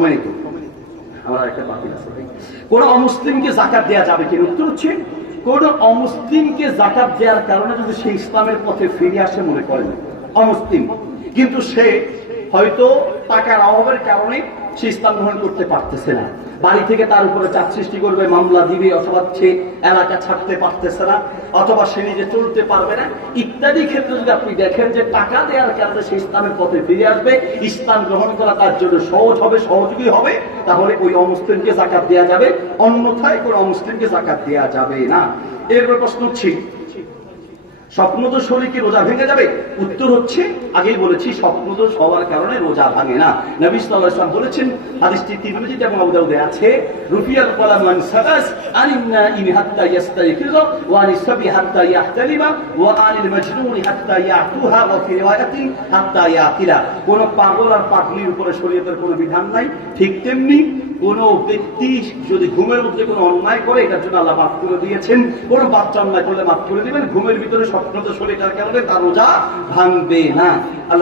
সম্মানিত। আমার একটা বাতিল আছে। কোন অমুসলিমকে জাকাত দেওয়া যাবে কিনা উত্তর হচ্ছে, কোন অমুসলিমকে জাকাত দেওয়ার কারণে যদি সে ইসলামের পথে ফিরে আসে মনে করেন, অমুসলিম। কিন্তু সে হয়তো টাকার অভাবের কারণে সে ইসলাম গ্রহণ করতে পারতেছে না। বাড়ি থেকে তার উপরে চাপ সৃষ্টি করবে, মামলা দিবে, অথবা সে এলাকা ছাড়তে পারতেছে না, অথবা সে নিজে চলতে পারবে না। ইত্যাদি ক্ষেত্রে যদি আপনি দেখেন যে টাকা দেওয়ার কারণে সে ইসলামের পথে ফিরে আসবে, ইসলাম গ্রহণ করা তার জন্য সহজ হবে, সহযোগী হবে, তাহলে ওই অমুসলিমকে জাকাত দেওয়া যাবে, অন্যথায় কোন অমুসলিমকে জাকাত দেওয়া যাবে না। এরপর প্রশ্ন হচ্ছে স্বপ্নদোষ হলে কি রোজা ভেঙে যাবে? উত্তর হচ্ছে, আগেই বলেছি, স্বপ্নদোষ হওয়ার কারণে রোজা ভাঙে না। নবী বলেছেন আছে, রুফিয়াল কলাম মান সাবাস আনিন নাইম হাত্তা হাত্তা ইয়াহতালিমা আনিল মাজনুন হাত্তা ফি রিওয়ায়াতিন হাত্তা ইয়াকিলা কোন পাগল আর পাগলির উপরে শরীয়তের কোনো বিধান নাই। ঠিক তেমনি কোন ব্যক্তি যদি ঘুমের মধ্যে কোনো অন্যায় করে, এটার জন্য আল্লাহ মাফ করে দিয়েছেন। কোনো বাচ্চা অন্যায় করলে মাফ করে দিবেন। ঘুমের ভিতরে স্বপ্ন তো শরীরটার কারণে তার রোজা ভাঙবে না।